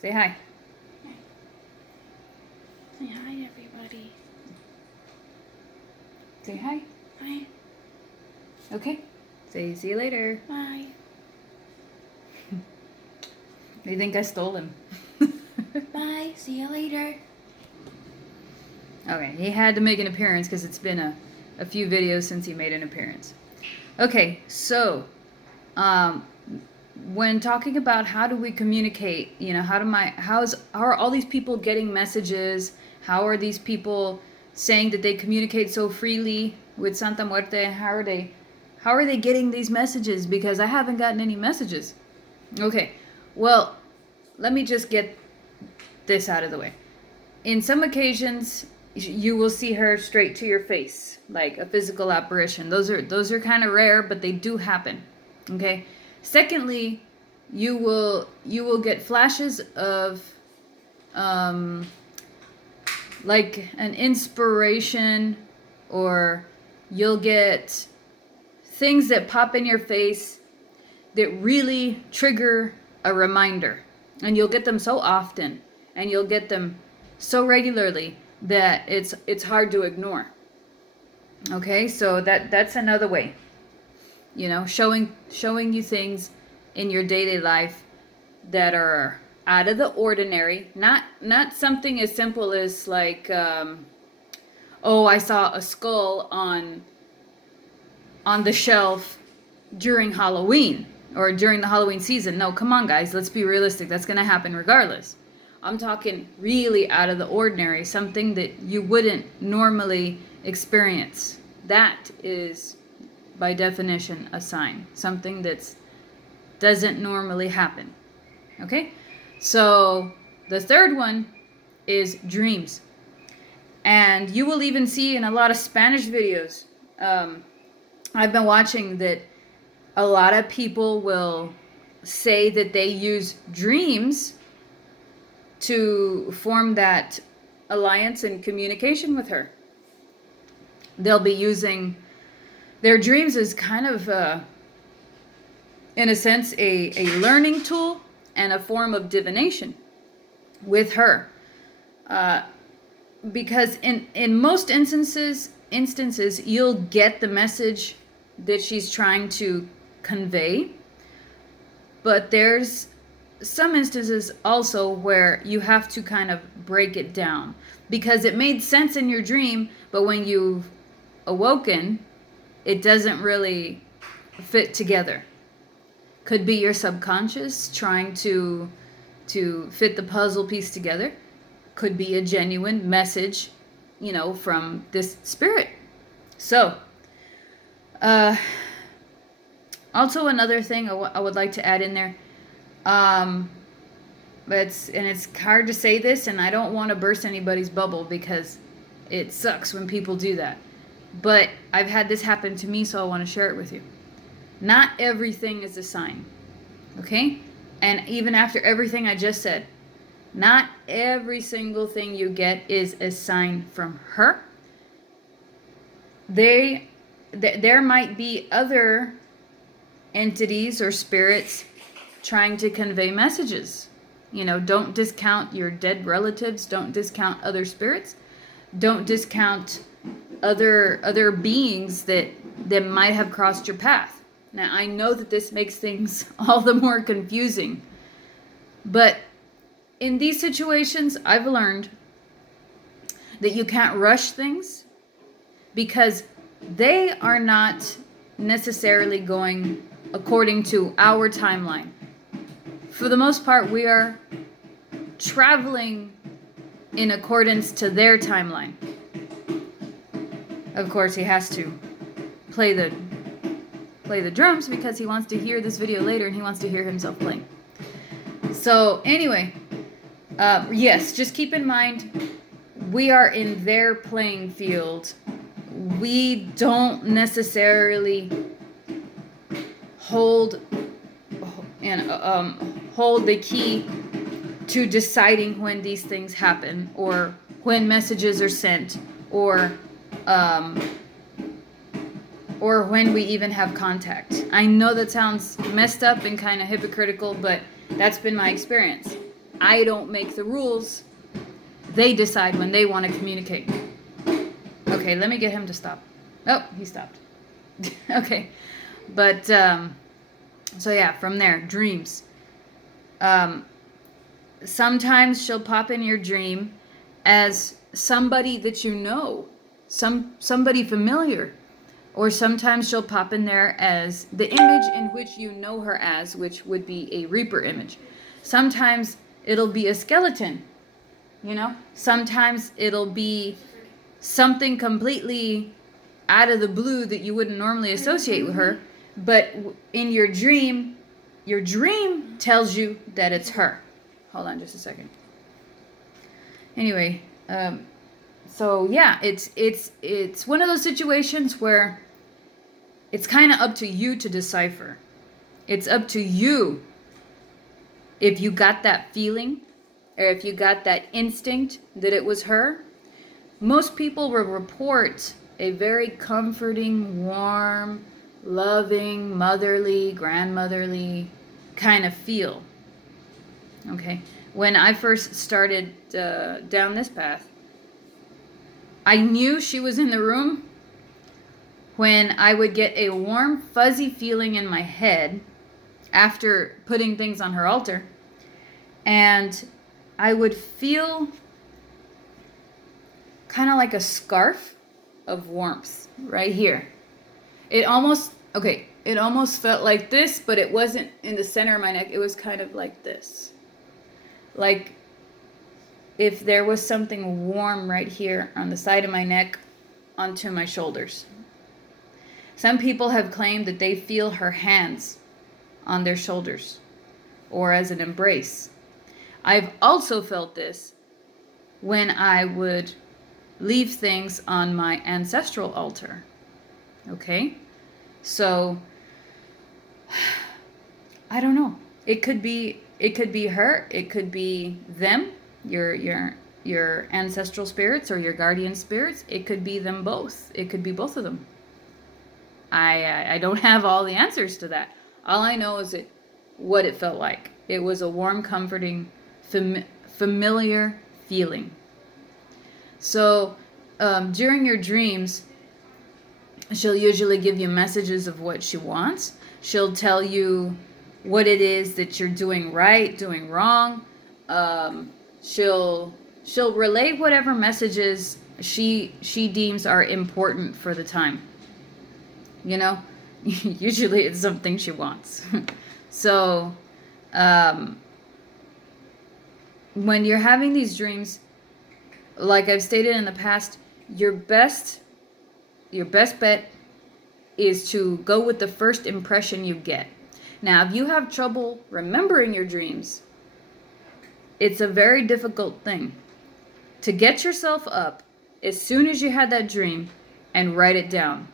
Say hi. Say hi, everybody. Say hi. Hi. Okay. Say see you later. Bye. They think I stole him. Bye. See you later. Okay, he had to make an appearance because it's been a few videos since he made an appearance. Okay, so when talking about how do we communicate, you know, how are all these people getting messages? How are these people saying that they communicate so freely with Santa Muerte? How are they getting these messages? Because I haven't gotten any messages. Okay, well, let me just get this out of the way. In some occasions, you will see her straight to your face, like a physical apparition. Those are kind of rare, but they do happen. Okay. Secondly, you will get flashes of like an inspiration, or you'll get things that pop in your face that really trigger a reminder. And you'll get them so often, and you'll get them so regularly that it's hard to ignore. Okay, so that's another way. You know, showing you things in your daily life that are out of the ordinary. Not something as simple as like, oh, I saw a skull on the shelf during Halloween or during the Halloween season. No, come on, guys. Let's be realistic. That's going to happen regardless. I'm talking really out of the ordinary, something that you wouldn't normally experience. That is, by definition, a sign. Something that doesn't normally happen. Okay? So, the third one is dreams. And you will even see in a lot of Spanish videos, I've been watching that a lot of people will say that they use dreams to form that alliance and communication with her. They'll be using their dreams as kind of, in a sense, a learning tool and a form of divination with her. Because in most instances, you'll get the message that she's trying to convey. But there's some instances also where you have to kind of break it down, because it made sense in your dream, but when you've awoken, it doesn't really fit together. Could be your subconscious trying to fit the puzzle piece together. Could be a genuine message, you know, from this spirit. So, also another thing I would like to add in there, it's hard to say this, and I don't want to burst anybody's bubble because it sucks when people do that. But I've had this happen to me, so I want to share it with you. Not everything is a sign, okay? And even after everything I just said, not every single thing you get is a sign from her. There might be other entities or spirits trying to convey messages. You know, don't discount your dead relatives. Don't discount other spirits. Don't discount other beings that might have crossed your path. Now, I know that this makes things all the more confusing, but in these situations, I've learned that you can't rush things, because they are not necessarily going according to our timeline. For the most part, we are traveling in accordance to their timeline. Of course, he has to play the drums because he wants to hear this video later and he wants to hear himself playing. So anyway, yes, just keep in mind, we are in their playing field. We don't necessarily hold the key to deciding when these things happen, or when messages are sent, or when we even have contact. I know that sounds messed up and kind of hypocritical, but that's been my experience. I don't make the rules. They decide when they want to communicate. Okay, let me get him to stop. Oh, he stopped. Okay. But, so yeah, from there, dreams. Sometimes she'll pop in your dream as somebody that you know, somebody familiar. Or sometimes she'll pop in there as the image in which you know her as, which would be a Reaper image. Sometimes it'll be a skeleton, you know? Sometimes it'll be something completely out of the blue that you wouldn't normally associate with her. But in your dream tells you that it's her. Hold on just a second. Anyway, so yeah, it's one of those situations where it's kind of up to you to decipher. It's up to you if you got that feeling or if you got that instinct that it was her. Most people will report a very comforting, warm, loving, motherly, grandmotherly kind of feel. Okay? When I first started down this path, I knew she was in the room when I would get a warm, fuzzy feeling in my head after putting things on her altar. And I would feel kind of like a scarf of warmth right here. It almost felt like this, but it wasn't in the center of my neck. It was kind of like this. Like if there was something warm right here on the side of my neck onto my shoulders. Some people have claimed that they feel her hands on their shoulders or as an embrace. I've also felt this when I would leave things on my ancestral altar. Okay? So I don't know. It could be her, it could be them, your ancestral spirits or your guardian spirits. It could be them both. It could be both of them. I don't have all the answers to that. All I know is what it felt like. It was a warm, comforting, familiar feeling. So during your dreams, she'll usually give you messages of what she wants. She'll tell you what it is that you're doing right, doing wrong. She'll relay whatever messages she deems are important for the time. You know, usually it's something she wants. So, when you're having these dreams, like I've stated in the past, your best bet is to go with the first impression you get. Now, if you have trouble remembering your dreams, it's a very difficult thing to get yourself up as soon as you had that dream and write it down.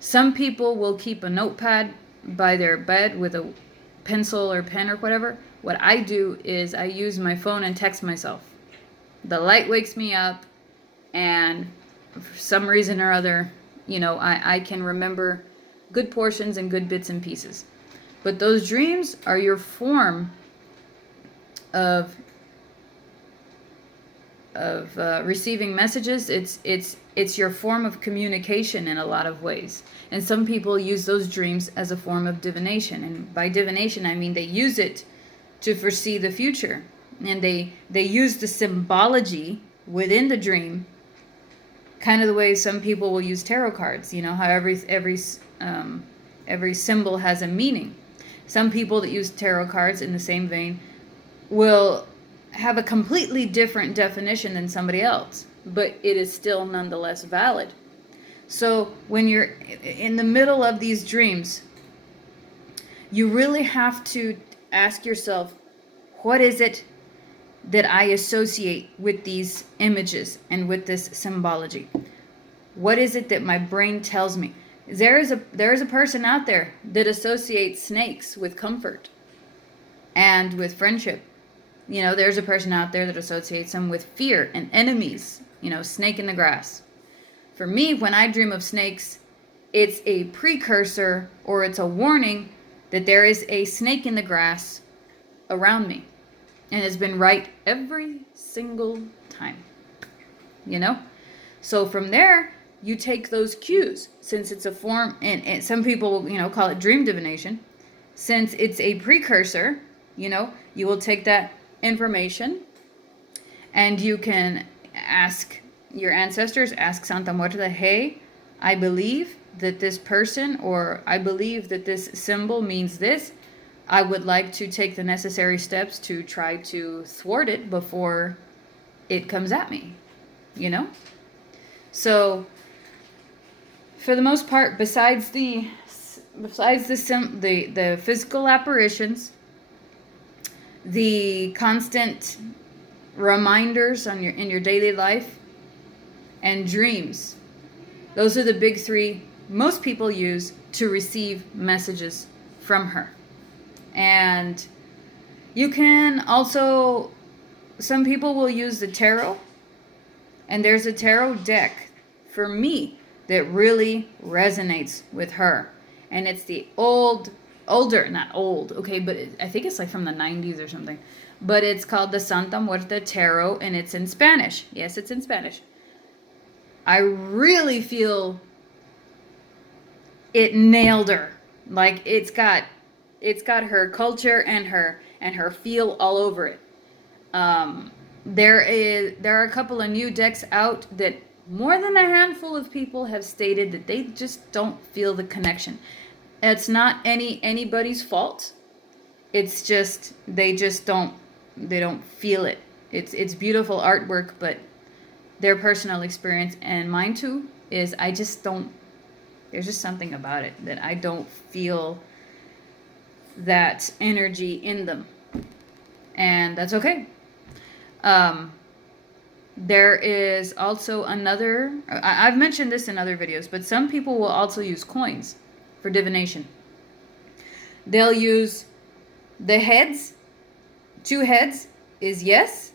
Some people will keep a notepad by their bed with a pencil or pen or whatever. What I do is I use my phone and text myself. The light wakes me up, and for some reason or other, you know, I can remember good portions and good bits and pieces. But those dreams are your form of receiving messages. It's your form of communication in a lot of ways. And some people use those dreams as a form of divination. And by divination, I mean they use it to foresee the future. And they use the symbology within the dream, kind of the way some people will use tarot cards. You know how every symbol has a meaning. Some people that use tarot cards in the same vein will have a completely different definition than somebody else, but it is still nonetheless valid. So when you're in the middle of these dreams, you really have to ask yourself, what is it that I associate with these images and with this symbology? What is it that my brain tells me? There is a person out there that associates snakes with comfort and with friendship. You know, there's a person out there that associates them with fear and enemies. You know, snake in the grass. For me, when I dream of snakes, it's a precursor or it's a warning that there is a snake in the grass around me. And it's been right every single time. You know? So from there, you take those cues, since it's a form, and some people, call it dream divination. Since it's a precursor, you will take that information and you can ask your ancestors, ask Santa Muerte, hey, I believe that this person, or I believe that this symbol means this. I would like to take the necessary steps to try to thwart it before it comes at me, So, for the most part, besides the physical apparitions, the constant reminders in your daily life, and dreams, those are the big three most people use to receive messages from her. And you can also, some people will use the tarot, and there's a tarot deck for me that really resonates with her. And it's the not old, okay, but I think it's like from the 90s or something. But it's called the Santa Muerte Tarot, and it's in Spanish. Yes, it's in Spanish. I really feel it nailed her. Like it's got her culture and her feel all over it. There are a couple of new decks out that more than a handful of people have stated that they just don't feel the connection. It's not anybody's fault. It's just they don't feel it. It's beautiful artwork, but their personal experience and mine too is I just don't. There's just something about it that I don't feel that energy in them, and that's okay. There is also another, I've mentioned this in other videos, but some people will also use coins for divination. They'll use the heads. 2 heads is yes.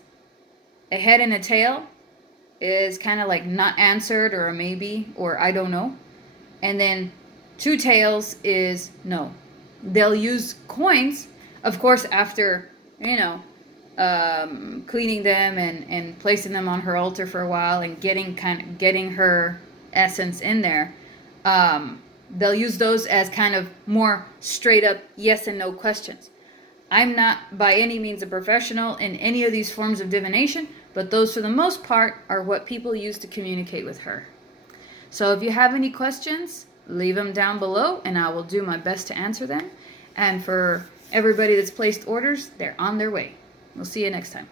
A head and a tail is kind of like not answered or a maybe or I don't know. And then 2 tails is no. They'll use coins, of course, after, cleaning them and placing them on her altar for a while and getting her essence in there. They'll use those as kind of more straight up yes and no questions. I'm not by any means a professional in any of these forms of divination, but those for the most part are what people use to communicate with her. So if you have any questions, leave them down below and I will do my best to answer them. And for everybody that's placed orders, they're on their way. We'll see you next time.